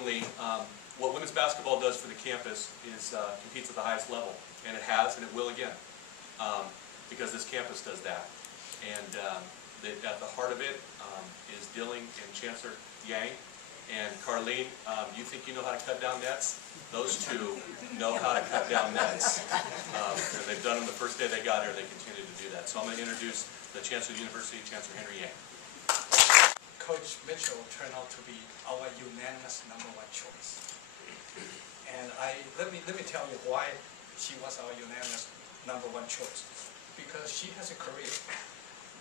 importantly, what women's basketball does for the campus is competes at the highest level, and it has, and it will again, because this campus does that. And at the heart of it is Dilling and Chancellor Yang. And Carlene, you think you know how to cut down nets? Those two know how to cut down nets. And they've done them the first day they got here. They continue to do that. So I'm going to introduce the Chancellor of the University, Chancellor Henry Yang. Coach Mitchell turned out to be our unanimous #1 choice. And let me tell you why she was our unanimous #1 choice. Because she has a career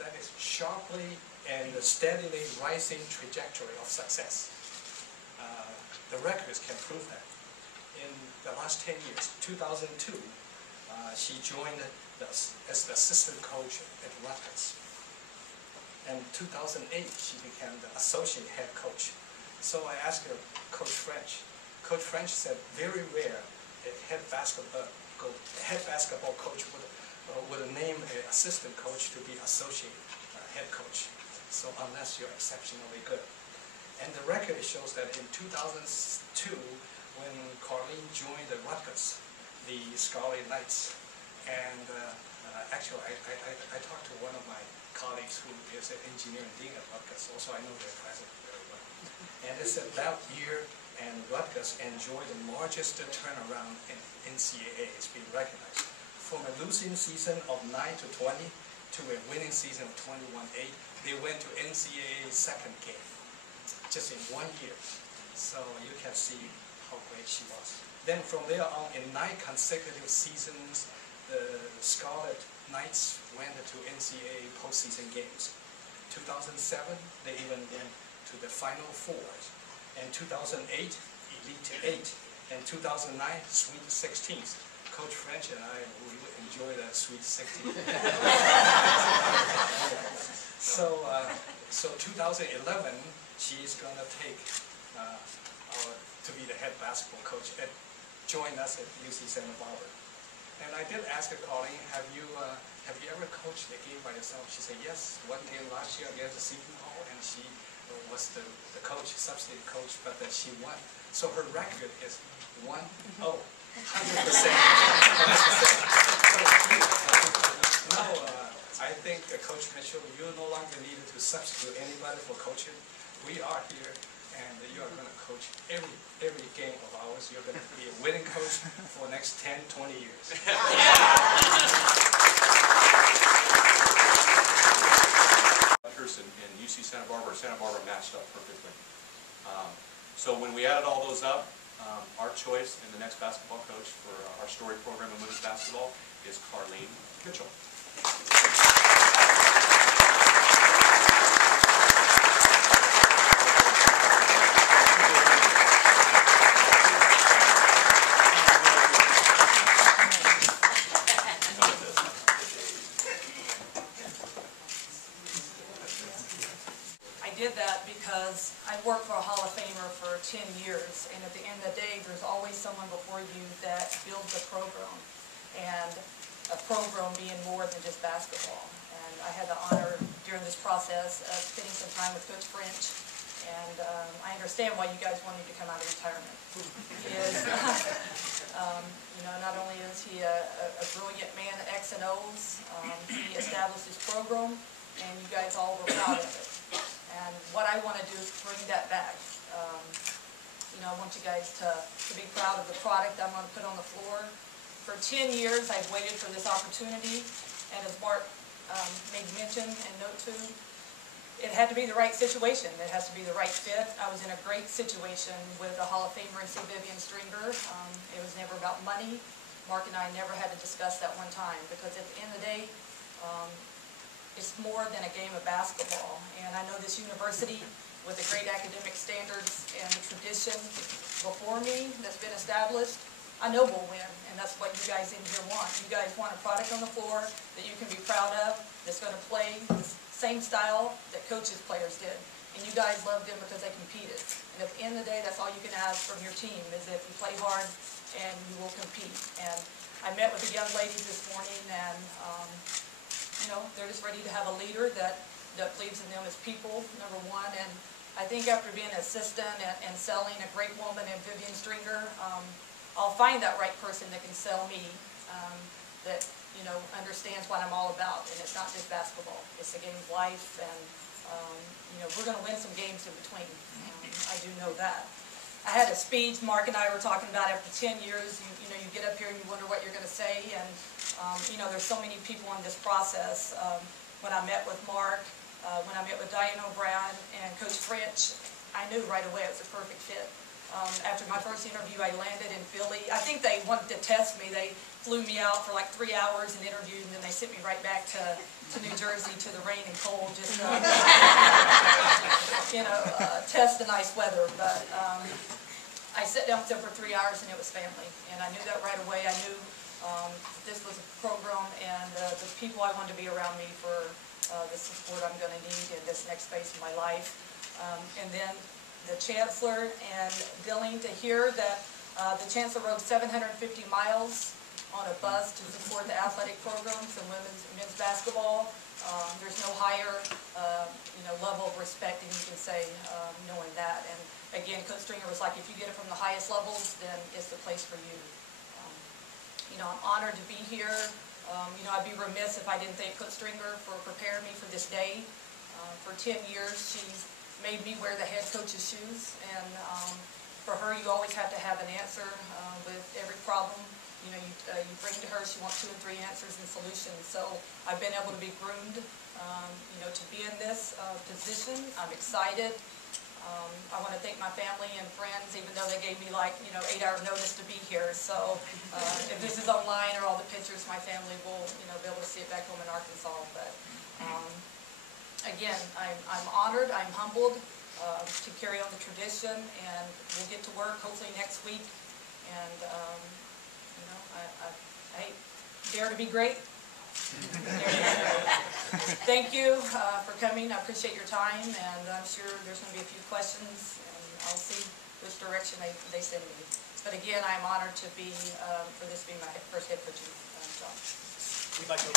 that is sharply and steadily rising trajectory of success. The records can prove that. In the last 10 years, 2002, she joined as the assistant coach at Rutgers. And 2008, she became the associate head coach. So I asked her, Coach French. Coach French said, very rare a head basketball coach would name an assistant coach to be associate head coach. So unless you're exceptionally good. And the record shows that in 2002, when Carlene joined the Rutgers, the Scarlet Knights, and actually I talked to one of my colleagues who is an engineering dean at Rutgers, also I know their president very well. And it said that year, and Rutgers enjoyed the largest turnaround in NCAA. It's been recognized. From a losing season of 9-20 to a winning season of 21-8, they went to NCAA second game. Just in 1 year. So you can see how great she was. Then from there on, in 9 consecutive seasons, the Scarlet Knights went to NCAA postseason games. 2007, they even went to the Final Fours. And 2008, Elite 8. And 2009, Sweet 16s. Coach French and I really enjoy the Sweet 16. So 2011, she's going to take to be the head basketball coach and join us at UC Santa Barbara. And I did ask her, Carlene, have you ever coached a game by yourself? She said, yes, one game last year against the Seton Hall, and she was the coach, substitute coach, but that she won. So her record is 1-0, 100%. So now, I think Coach Mitchell, you no longer needed to substitute anybody for coaching. We are here, and you are going to coach every game of ours. You're going to be a winning coach for the next 10, 20 years. Rutgers and UC Santa Barbara matched up perfectly. So when we added all those up, our choice in the next basketball coach for our story program in women's basketball is Carlene Mitchell. I did that because I worked for a Hall of Famer for 10 years, and at the end of the day, there's always someone before you that builds a program, and a program being more than just basketball. And I had the honor during this process of spending some time with Coach French, and I understand why you guys wanted to come out of retirement. He is, you know, not only is he a brilliant man at X and O's, he established his program, and you guys all were proud of it. And what I want to do is bring that back. You know, I want you guys to be proud of the product I'm going to put on the floor. For 10 years, I've waited for this opportunity, and as Mark made mention and note to, it had to be the right situation. It has to be the right fit. I was in a great situation with the Hall of Famer and Vivian Stringer. It was never about money. Mark and I never had to discuss that one time, because at the end of the day, it's more than a game of basketball. And I know this university, with the great academic standards and the tradition before me that's been established, I know we'll win, and that's what you guys in here want. You guys want a product on the floor that you can be proud of, that's going to play the same style that Coach's players did. And you guys loved them because they competed. And at the end of the day, that's all you can ask from your team, is if you play hard and you will compete. And I met with the young ladies this morning, and you know, they're just ready to have a leader that believes in them as people, number one, and I think after being an assistant and selling a great woman in Vivian Stringer, I'll find that right person that can sell me, that, you know, understands what I'm all about. And it's not just basketball. It's the game of life, and, you know, we're going to win some games in between. I do know that. I had a speech, Mark and I were talking about after 10 years, you know, you get up here and you wonder what you're going to say, and, you know, there's so many people in this process. When I met with Mark, when I met with Diane O'Brien and Coach French, I knew right away it was a perfect fit. After my first interview, I landed in Philly. I think they wanted to test me. They flew me out for like 3 hours and interviewed, and then they sent me right back to New Jersey to the rain and cold, just you know, test the nice weather. But I sat down with them for 3 hours, and it was family. And I knew that right away. I knew this was a program, and the people I wanted to be around me for the support I'm going to need in this next phase of my life. And then the Chancellor and Dilling, to hear that the Chancellor rode 750 miles on a bus to support the athletic programs in women's and men's basketball. There's no higher, you know, level of respect than you can say, knowing that. And again, Coach Stringer was like, if you get it from the highest levels, then it's the place for you. You know, I'm honored to be here. You know, I'd be remiss if I didn't thank Coach Stringer for preparing me for this day. For 10 years, she's made me wear the head coach's shoes, and for her, you always have to have an answer with every problem. You know, you bring to her, she wants 2 and 3 answers and solutions. So I've been able to be groomed, you know, to be in this position. I'm excited. I want to thank my family and friends, even though they gave me like, you know, 8-hour notice to be here. So if this is online or all the pictures, my family will, you know, be able to see it back home in Arkansas. But again, I'm honored, I'm humbled to carry on the tradition, and we'll get to work hopefully next week. And you know, I dare to be great. Thank you for coming. I appreciate your time, and I'm sure there's going to be a few questions, and I'll see which direction they send me. But again, I'm honored to be, for this being my first head coaching job. We'd like to